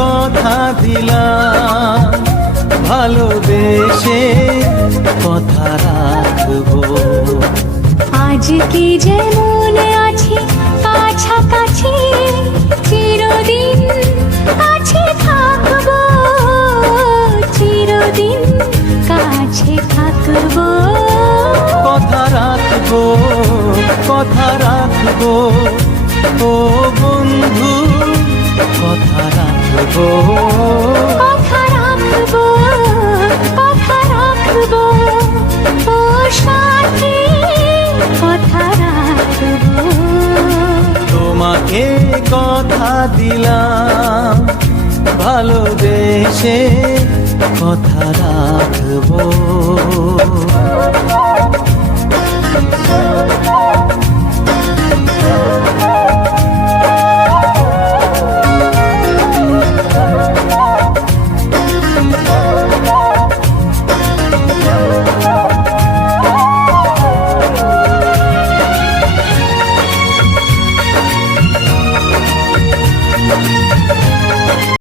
কথা দিলাম, ভালোবেসে কথা রাখবো। আজকে যেমন আছি কাছাকাছি, চিরদিন কাছে থাকবো, চিরদিন কাছে থাকবো। কথা রাখবো, কথা রাখবো, ও বন্ধু কথা রাখবো। কথা রাখবো, কথা রাখবো, ও সাথী কথা রাখবো। তোমাকে কথা দিলাম, ভালোবেসে কথা রাখবো।